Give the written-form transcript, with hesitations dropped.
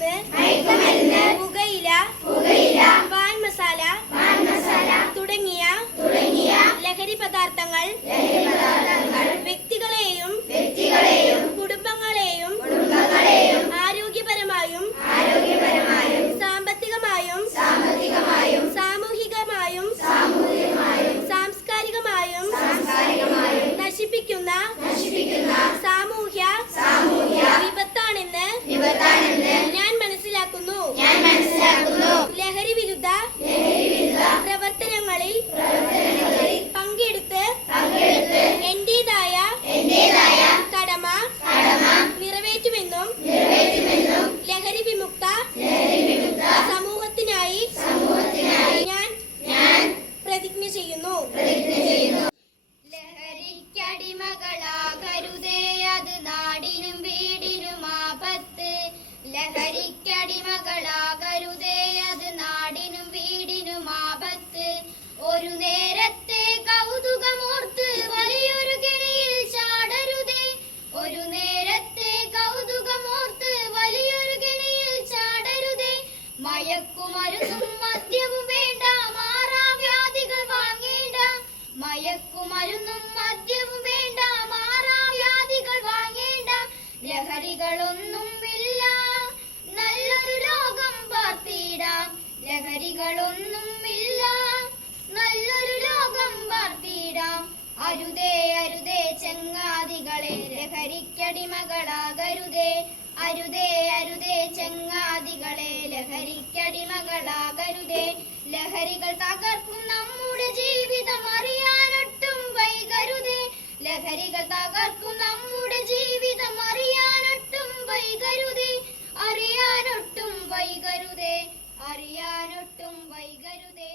മയക്കുമരുന്ന്, പുകയില, പാൻ മസാല തുടങ്ങിയ ലഹരി പദാർത്ഥങ്ങൾ വ്യക്തികളെയും കുടുംബങ്ങളെയും ആരോഗ്യപരമായും സാമ്പത്തികമായും സാമൂഹികമായും സാംസ്കാരികമായും നശിപ്പിക്കുന്ന സാമൂഹ്യ വിപത്താണെന്ന് ഞാൻ മനസ്സിലാക്കുന്നു. ലഹരി വിരുദ്ധ പ്രവർത്തനങ്ങളിൽ പങ്കെടുത്ത് എന്റേതായ കടമ നിറവേറ്റുമെന്നും ലഹരി വിമുക്ത സമൂഹത്തിനായി ഞാൻ പ്രതിജ്ഞ ചെയ്യുന്നു. ലഹരിക്കടിമകളാകരുതേ, അത് നാടിനും വീടിനും ആപത്ത്. ലഹരിക്കടിമകളാകരുതേ, അത് നാടിനും വീടിനും ആപത്ത്. ഒരു നേരത്തെ കൗതുകമോർത്ത് വലിയൊരു കെണിയിൽ ചാടരുതേ. ഒരു നേരത്തെ കൗതുകമോർത്ത് വലിയൊരു കെണിയിൽ ചാടരുതേ. മയക്കുമരുന്നും മദ്യവും വേണ്ട, മാറാവ്യാധികൾ വാങ്ങേണ്ട. മയക്കുമരുന്നും മദ്യവും വേണ്ട, മാറാവ്യാധികൾ വാങ്ങേണ്ട. ലഹരികളൊന്നുമില്ല, നല്ലൊരു ലോകം പാർത്തിടാം. ലഹരികളൊന്നുമില്ല, നല്ലൊരു ലോകം പാർത്തിടാം. അരുതേ അരുതേ ചങ്ങാതികളെ, ലഹരിക്കടിമകളാകരുതേ. അരുതേ അരുതേ ചങ്ങാതികളെ, ലഹരിക്കടിമകളാകരുതേ. ലഹരികൾ തകർക്കും നമ്മുടെ ജീവിതം, അറിയാനൊട്ടും വൈകരുതേ. ലഹരികൾ തകർക്കും നമ്മുടെ ജീവിതം, അറിയാനൊട്ടും വൈകരുതേ. അറിയാനൊട്ടും വൈകരുതേ.